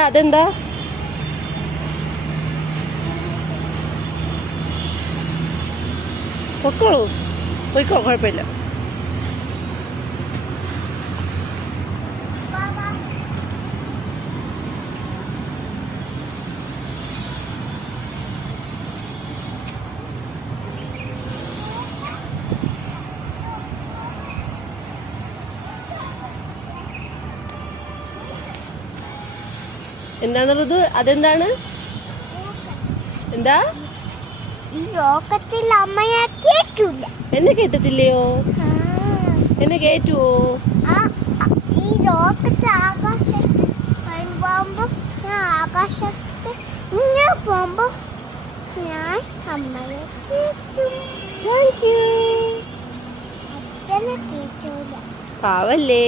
അതെന്താ? പൊക്കോളൂ, പോയിക്കോ, കുഴപ്പമില്ല. എന്താണുള്ളത്? അതെന്താണ്? എന്താ? ഈ റോക്കറ്റിൽ അമ്മയെ കേറ്റൂല. എന്നെ കേട്ടത്തില്ലയോ? എന്നെ കേറ്റുവോ? ഈ റോക്കറ്റ് ആകാശത്ത് പോകുമ്പോ ഞാൻ ആകാശത്ത് ഇങ്ങനെ പോകുമ്പോ ഞാൻ അമ്മയെ കേറ്റും. Thank you. അച്ഛനെ കേറ്റൂല. പാവല്ലേ.